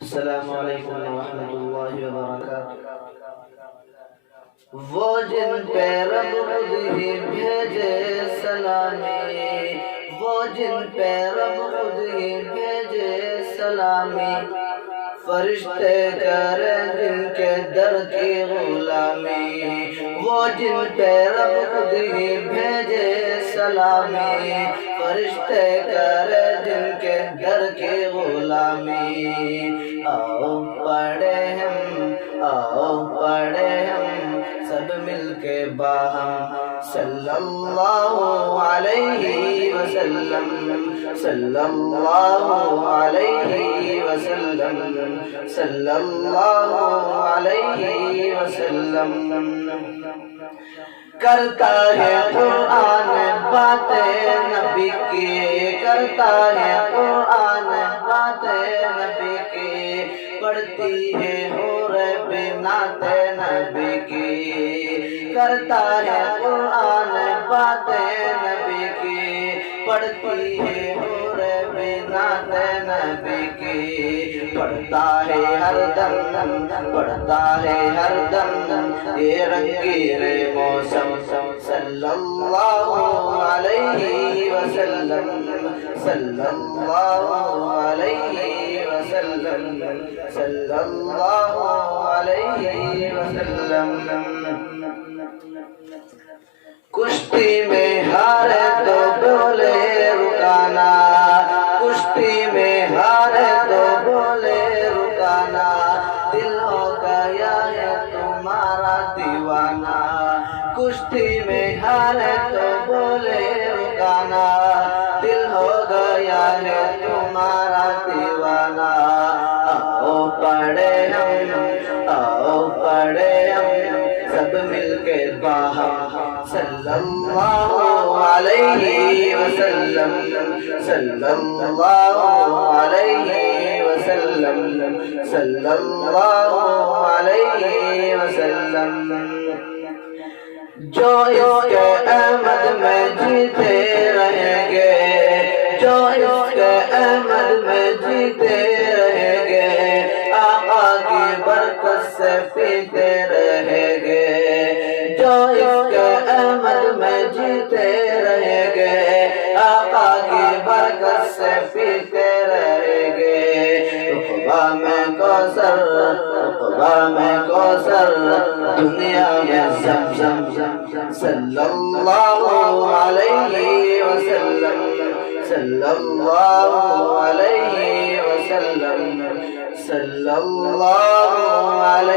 السلام علیکم ورحمۃ اللہ وبرکاتہ۔ وہ جن پہ رب خود ہی بھیجے سلامی، وہ جن پہ رب خود ہی بھیجے سلامی، فرشتے کریں جن کے در کی غلامی، وہ جن پہ رب خود ہی بھیجے سلامی، فرشتے کریں جن کے در کی غلامی۔ آؤ پڑھے ہم سب مل کے باہم صلی اللہ علیہ وسلم، صلی اللہ علیہ وسلم، صلی اللہ علیہ وسلم۔ کرتا ہے قرآن باتیں نبی کی، کرتا ہے قرآن باتیں نبی کی، پڑھتی ہے حور بنات نبی کی، کرتا ہے قرآن باتیں نبی کی، پڑھتی ہے حور بنات نبی کی، پڑھتا ہے ہر دم، پڑھتا ہے ہر دم یہ رنگین موسم صلی اللہ علیہ وسلم، صلی اللہ علیہ وسلم، صلی اللہ علیہ وسلم۔ کشتی میں ہارے تو بولے رکانا، کشتی میں ہارے تو بولے رکانا، دل ہو گیا ہے تمہارا دیوانہ، کشتی میں ہارے تو بولے رکانا، دل ہو گیا ہے تمہارا دیوانہ۔ آؤ پڑھے ہم سب مل کے باہم صلی اللہ علیہ وسلم، صلی اللہ علیہ وسلم، صلی اللہ علیہ وسلم۔ جو اس کے احمد میں جیتے رہیں گے، جو اس کے احمد میں جیتے رہیں گے، آقا کی برکت سے پیتے رہیں گے، جو اس کے احمد میں جیتے رہیں گے، آقا کی برکت سے پیتے رہیں گے۔ رقبہ میں کوثر، رقبہ میں کوثر، دنیا میں زمزم صلی اللہ علیہ وسلم، صلی اللہ علیہ وسلم، صلی اللہ علیہ